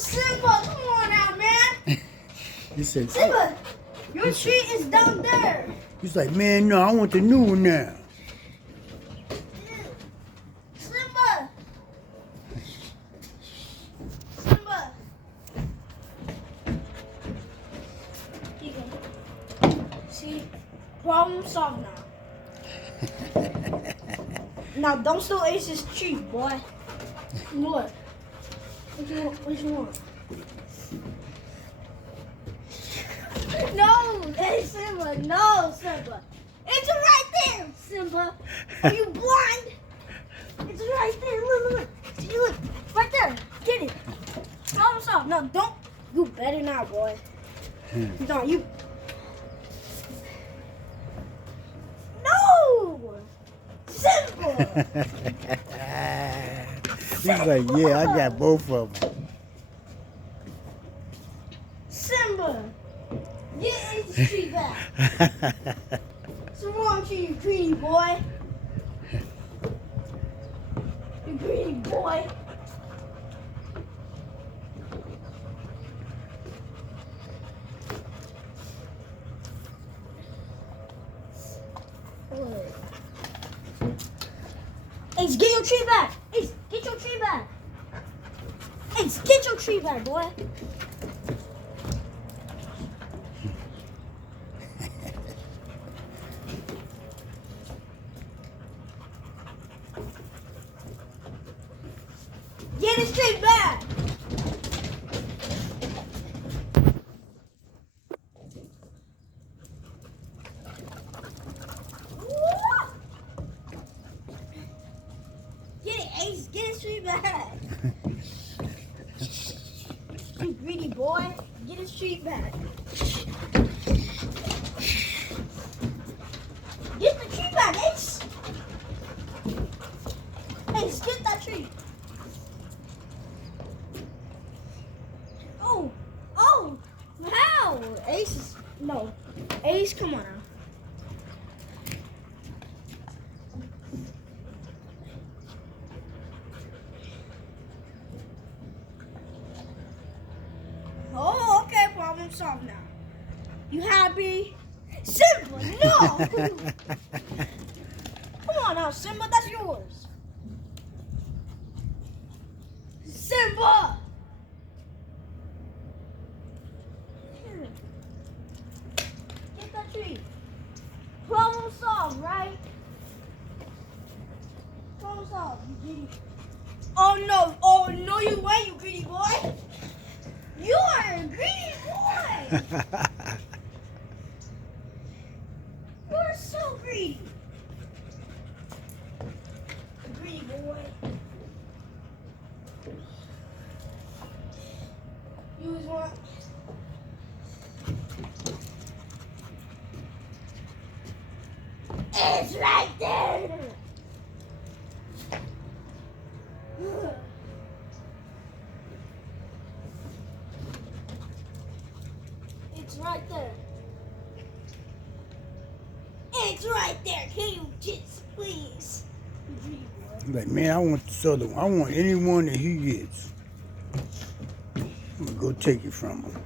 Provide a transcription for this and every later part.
Simba, come on out, man. He said, Simba, your treat is down there. he's like, man, no, I want the new one now. Simba. Simba. Here you go. See, problem solved now. Now don't steal Ace's treat, boy. What? What you want? No, hey Simba, no, Simba. It's right there, Simba. Are you blind? It's right there. Look, look, look. See, look, right there. Get it. Problem solved. No, don't. You better not, boy. No, you. No, Simba. He's like, yeah, I got both of them. Simba, get Ace's treat back. What's wrong with you greedy boy? You greedy boy. Ace, get your tree back. Ace, get your tree back. Ace, get your tree back, boy. Get his tree back. Get it, Ace. Get his tree back. You greedy boy. Get his tree back. Get the tree back, Ace. Ace, get that tree. Oh, oh, how? Ace is, no. Ace, come on now. Oh, okay, problem solved now. You happy? Simba, no! Come on now, Simba, that's yours. Simba! Here. Get that tree. Problem solved, right? Problem solved, you greedy. Oh no, you ain't, you greedy boy. You are a greedy boy. You are so greedy. Greedy boy. You was want. It's right there. It's right there. It's right there. Can you just please? He's like, man, I want this other one. I want any one that he gets. I'm gonna go take it from him.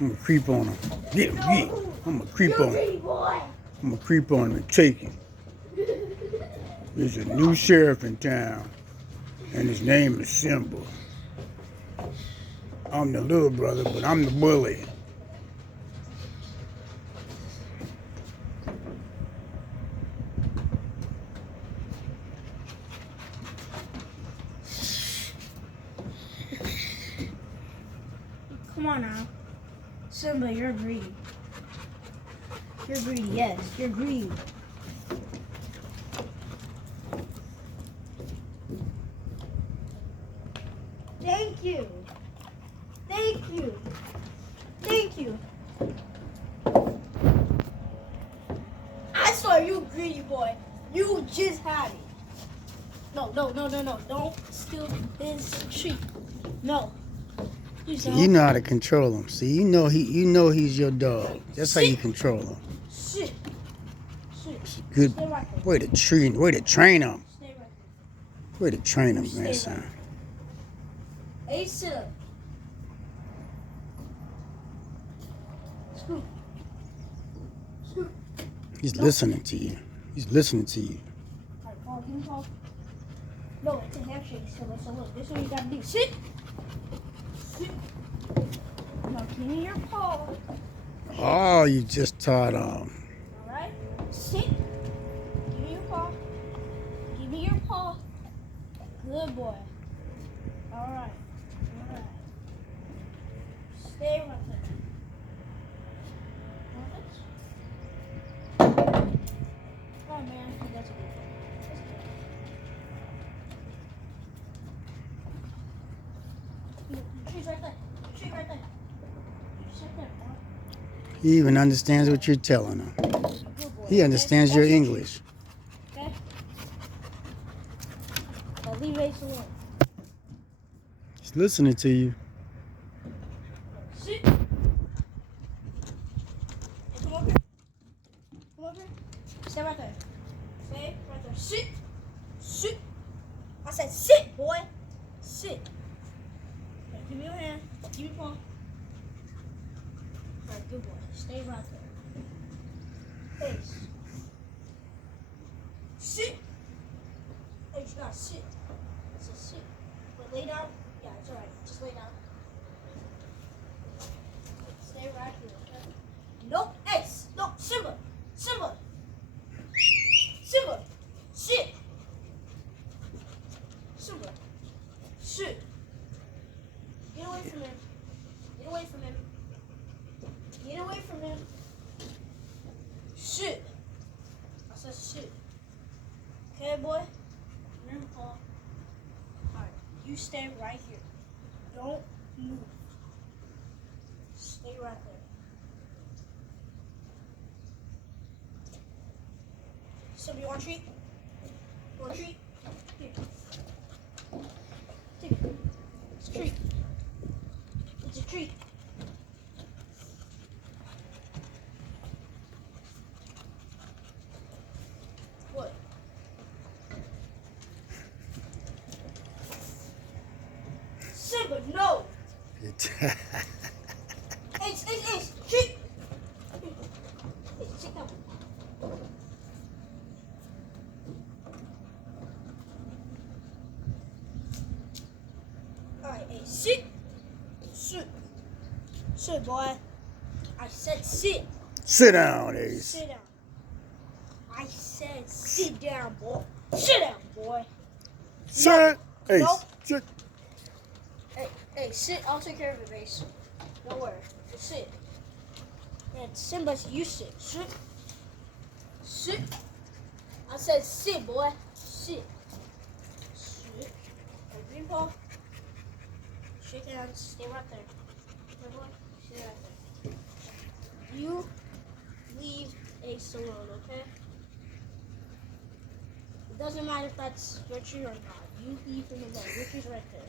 I'm gonna creep on him. Get him, get him. I'm gonna creep on him. Boy. I'm gonna creep on him and take him. There's a new sheriff in town, and his name is Simba. I'm the little brother, but I'm the bully. Come on now. Simba, you're greedy. You're greedy, yes. You're greedy. Thank you. Thank you. Thank you. I saw you greedy boy. You just had it. No. Don't steal his treat. No. Please don't. You know how to control him. See, you know he's your dog. That's how you control him. Sit. Good Stay right there. way to train him. Stay right there. Way to train him, Stay grandson. right Hey, sit up. Scoot. Scoot. He's listening to you. He's listening to you. Alright, Paul, give me Paul. No, it's a handshake, Simba. So look, this is what you gotta do. Sit. Sit. Now give me your paw. Oh, you just taught Alright? Sit. Give me your paw. Give me your paw. Good boy. Alright. Alright. Stay right there. Alright, man. That's a good one. That's good. The tree's right there. The tree right there. Just right there, boy. He even understands what you're telling him. Good boy. He understands Okay? your That's English. Okay? Now leave Ace alone. He's listening to you. Sit. Hey, come over here. Come over here. Stay right there. Stay right there. Sit. Sit. I said sit, boy. Sit. Okay, give me your hand. Give me your paw. Alright, good boy. Stay right there. Face. Sit. Hey, you gotta sit. It says sit. But lay down. Yeah, it's alright. Just lay down. Stay right here, okay? Nope. Hey, no, Simba. Simba. Simba. Sit. Simba. Sit. Get away from him. Get away from him. Get away from him. Sit. I said sit. Okay, boy? Remember, Paul. Alright, you stay right here. Don't move. Stay right there. So, you want a treat? You want a treat? Here. Take it. It's a treat. It's a treat. What? Simba, no! It's treat! Sit down. Alright, hey, sit. Sit. Sit, boy. I said sit. Sit down, Ace. Sit down. I said sit down, boy. Sit down, boy. Sit. Ace. Nope. Sit. Hey, sit. I'll take care of it, Ace. Don't worry. Just sit. And Simba, you sit. Sit. Sit. I said sit, boy. Sit. Sit. Hey, green paw. Shake hands. Stay right there. Okay, boy? Stay right there. You leave Ace alone, okay? It doesn't matter if that's your tree or not. You leave him alone. Your tree's right there.